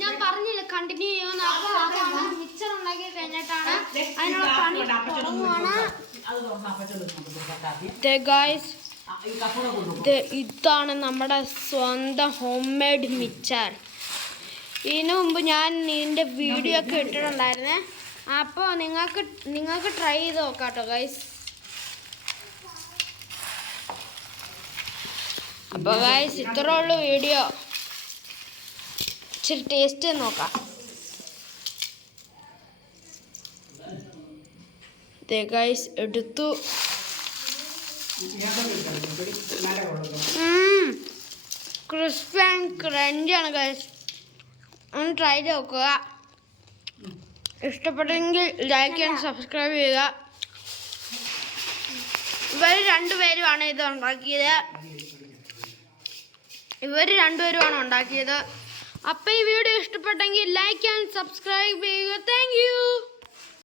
ഞാൻ പറഞ്ഞില്ല കണ്ടിന്യൂ ചെയ്യുമെന്ന്. അപ്പോൾ മിക്സർ ഉണ്ടാക്കി കഴിഞ്ഞിട്ടാണ് അതിനുള്ള പണി തുടങ്ങുവാണ്. ഇതാണ് നമ്മുടെ സ്വന്തം ഹോം മെയ്ഡ് മിക്സർ. ഇതിനു മുമ്പ് ഞാൻ ഇതിൻ്റെ വീഡിയോ ഒക്കെ ഇട്ടിട്ടുണ്ടായിരുന്നേ. അപ്പോൾ നിങ്ങൾക്ക് ട്രൈ ചെയ്ത് നോക്കാം കേട്ടോ ഗൈസ്. അപ്പോൾ ഗൈസ് ഇത്രേ ഉള്ളൂ വീഡിയോ. ഇച്ചിരി ടേസ്റ്റ് നോക്കാം. ഗൈസ് എടുത്തു. ക്രിസ്പി ആൻഡ് ക്രഞ്ചാണ് ഗൈസ്. ഒന്ന് ട്രൈ ചെയ്ത് നോക്കുക. ഇഷ്ടപ്പെട്ടെങ്കിൽ ലൈക്ക് ചെയ്യാൻ സബ്സ്ക്രൈബ് ചെയ്യുക. ഇവർ രണ്ടുപേരുമാണ് ഇത് ഉണ്ടാക്കിയത്. അപ്പോൾ ഈ വീഡിയോ ഇഷ്ടപ്പെട്ടെങ്കിൽ ലൈക്ക് ആൻഡ് സബ്സ്ക്രൈബ് ചെയ്യുക. Thank you.